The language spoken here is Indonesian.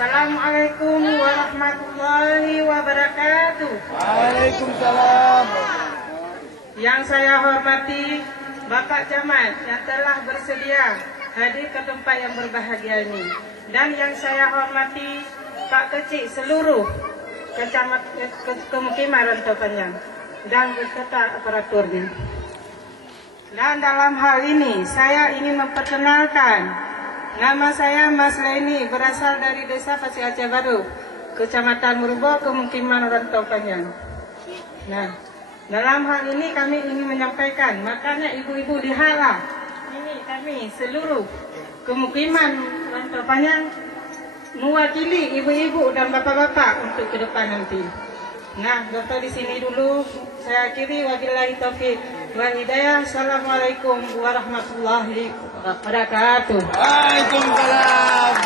Assalamualaikum warahmatullahi wabarakatuh. Waalaikumsalam. Yang saya hormati Bapak Camat yang telah bersedia hadir ke tempat yang berbahagia ini. Dan yang saya hormati Pak Kecik seluruh kemukiman Rantau Panjang dan beserta aparaturnya. Dan dalam hal ini saya ingin memperkenalkan, nama saya Mas Leni, berasal dari Desa Pasir Aceh Baru, Kecamatan Murubo, Kemukiman Rantau Panjang. Nah, dalam hal ini kami ingin menyampaikan, makanya ibu-ibu diharap, ini kami seluruh Kemukiman Rantau Panjang mewakili ibu-ibu dan bapak-bapak untuk ke depan nanti. Nah, Dokter di sini dulu. Saya akhiri, wabillahi taufiq wal hidayah. Assalamualaikum warahmatullahi wabarakatuh. Waalaikumsalam.